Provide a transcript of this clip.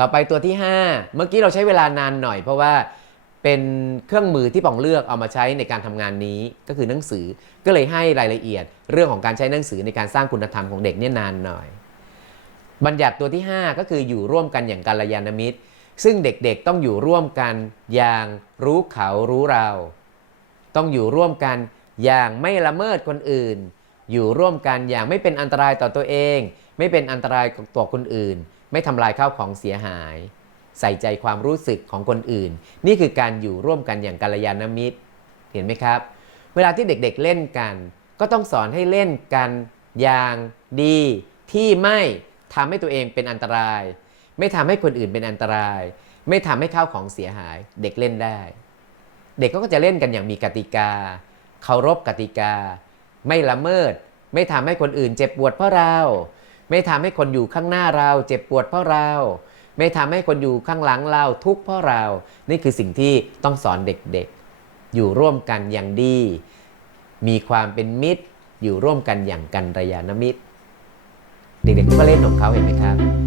ต่อไปตัวที่ 5 เมื่อกี้เราใช้เวลานานหน่อย เพราะว่าเป็นเครื่องมือที่ปองเลือกเอามาใช้ในการทำงานนี้ก็คือหนังสือก็เลยให้รายละเอียด เรื่องของการใช้หนังสือในการสร้างคุณธรรมของเด็กเนี่ยนานหน่อย บัญญัติตัวที่ 5 ก็คืออยู่ร่วมกันอย่างกัลยาณมิตร ซึ่งเด็กๆต้องอยู่ร่วมกันอย่างรู้เขารู้เรา ต้องอยู่ร่วมกัน อย่างไม่ละเมิดคนอื่น อยู่ร่วมกันอย่างไม่เป็นอันตรายต่อตัวเอง ไม่เป็นอันตรายต่อคนอื่น ไม่ทำลายข้าวของเสียหาย ใส่ใจความรู้สึกของคนอื่น นี่คือการอยู่ร่วมกันอย่างกัลยาณมิตร เห็นไหมครับ เวลาที่เด็กๆเล่นกัน ก็ต้องสอนให้เล่นกันอย่างดีที่ไม่ทำให้ตัวเองเป็นอันตราย ไม่ทำให้คนอื่นเป็นอันตราย ไม่ทำให้ข้าวของเสียหาย เด็กเล่นได้ เด็กก็จะเล่นกันอย่างมีกติกา เคารพกติกา ไม่ละเมิด ไม่ทำให้คนอื่นเจ็บปวดเพราะเรา ไม่ทำให้คนอยู่ข้างหน้าเรา เจ็บปวดเพราะเรา ไม่ทำให้คนอยู่ข้างหลังเราทุกข์เพราะเรา นี่คือสิ่งที่ต้องสอนเด็กๆ อยู่ร่วมกันอย่างดี มีความเป็นมิตร อยู่ร่วมกันอย่างกันระยาณมิตร เด็กๆก็เล่นของเขาเห็นไหมครับ